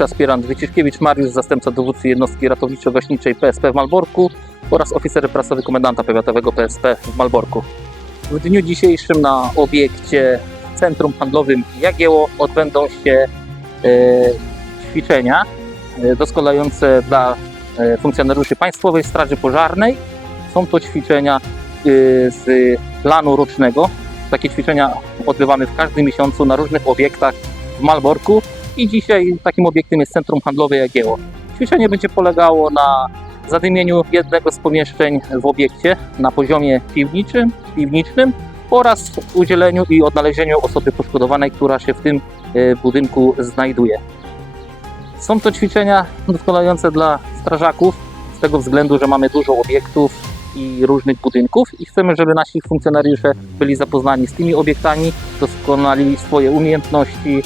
aspirant Wyciszkiewicz Mariusz, zastępca dowódcy jednostki ratowniczo-gaśniczej PSP w Malborku oraz oficer prasowy komendanta powiatowego PSP w Malborku. W dniu dzisiejszym na obiekcie w Centrum Handlowym Jagieło odbędą się e, ćwiczenia e, doskonalające dla e, funkcjonariuszy Państwowej Straży Pożarnej. Są to ćwiczenia e, z planu rocznego. Takie ćwiczenia odbywamy w każdym miesiącu na różnych obiektach w Malborku i dzisiaj takim obiektem jest Centrum Handlowe Jagieło. Ćwiczenie będzie polegało na zadymieniu jednego z pomieszczeń w obiekcie na poziomie piwniczym, piwnicznym oraz udzieleniu i odnalezieniu osoby poszkodowanej, która się w tym e, budynku znajduje. Są to ćwiczenia doskonalające dla strażaków z tego względu, że mamy dużo obiektów i różnych budynków i chcemy, żeby nasi funkcjonariusze byli zapoznani z tymi obiektami, doskonalili swoje umiejętności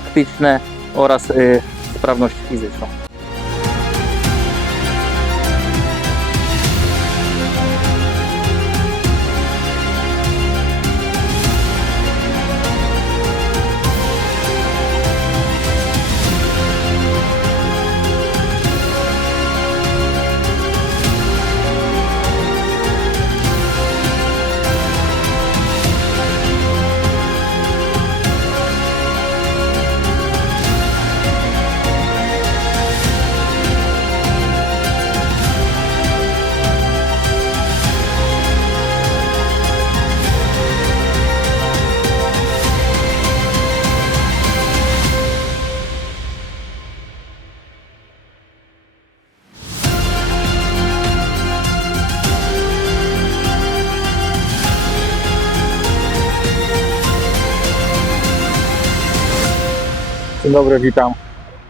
taktyczne oraz y, sprawność fizyczną. Dobry, witam.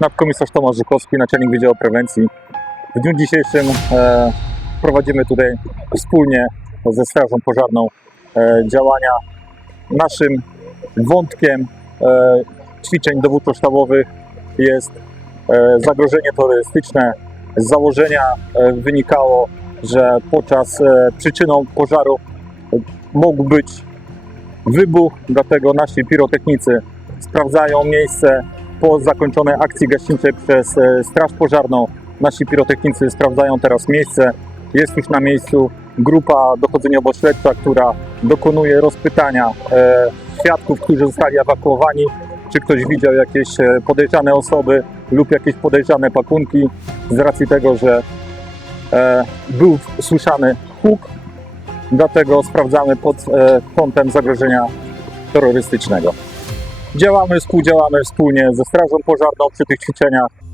Nadkomisarz Tomasz Żukowski, naczelnik Wydziału Prewencji. W dniu dzisiejszym e, prowadzimy tutaj wspólnie ze Strażą Pożarną e, działania. Naszym wątkiem e, ćwiczeń dowódczo-sztabowych jest e, zagrożenie terrorystyczne. Z założenia e, wynikało, że podczas e, przyczyną pożaru e, mógł być wybuch, dlatego nasi pirotechnicy sprawdzają miejsce po zakończonej akcji gaśniczej przez e, Straż Pożarną. Nasi pirotechnicy sprawdzają teraz miejsce. Jest już na miejscu grupa dochodzeniowo-śledcza, która dokonuje rozpytania e, świadków, którzy zostali ewakuowani, czy ktoś widział jakieś e, podejrzane osoby lub jakieś podejrzane pakunki z racji tego, że był słyszany huk, dlatego sprawdzamy pod kątem zagrożenia terrorystycznego. Działamy, współdziałamy wspólnie ze Strażą Pożarną przy tych ćwiczeniach.